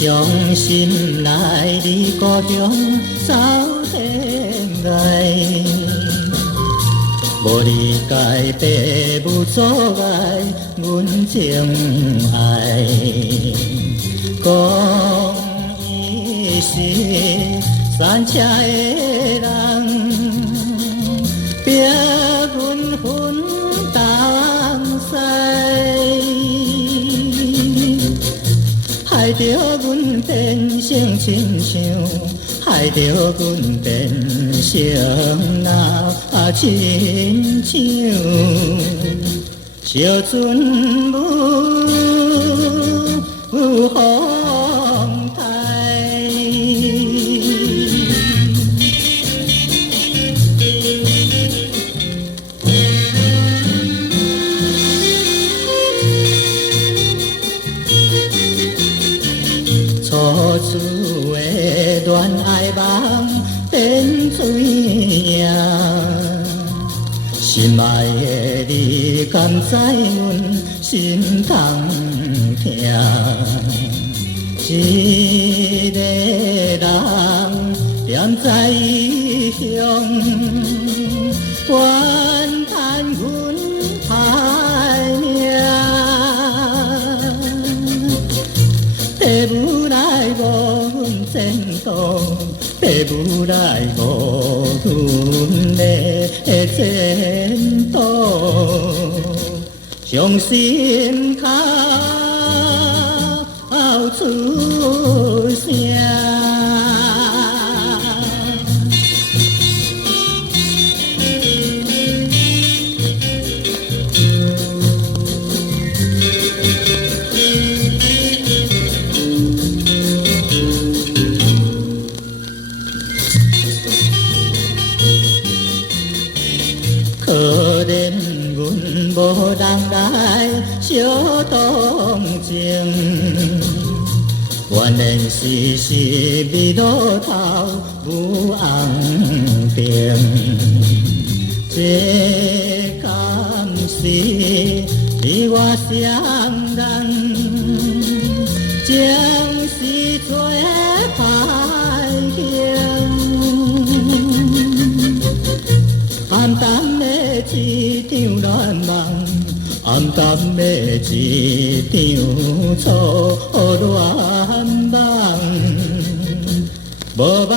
伤心来你故乡走天涯，无你改父母阻碍阮情爱，讲伊是山车的人，逼阮分东西。害着阮变成亲像，害着阮变成那亲像小船舞风台。初次的恋爱梦变水影，心爱的你敢知阮心痛痛？一个人踮在异乡，怨叹阮歹命。父母来无阮前途，父母来无阮的前途，伤心哭出声。可怜阮无人来相同情，原来是味路头有红灯，这敢是你我相认，前世做歹行，暗淡的一场恋梦，暗淡的一场初恋梦，无望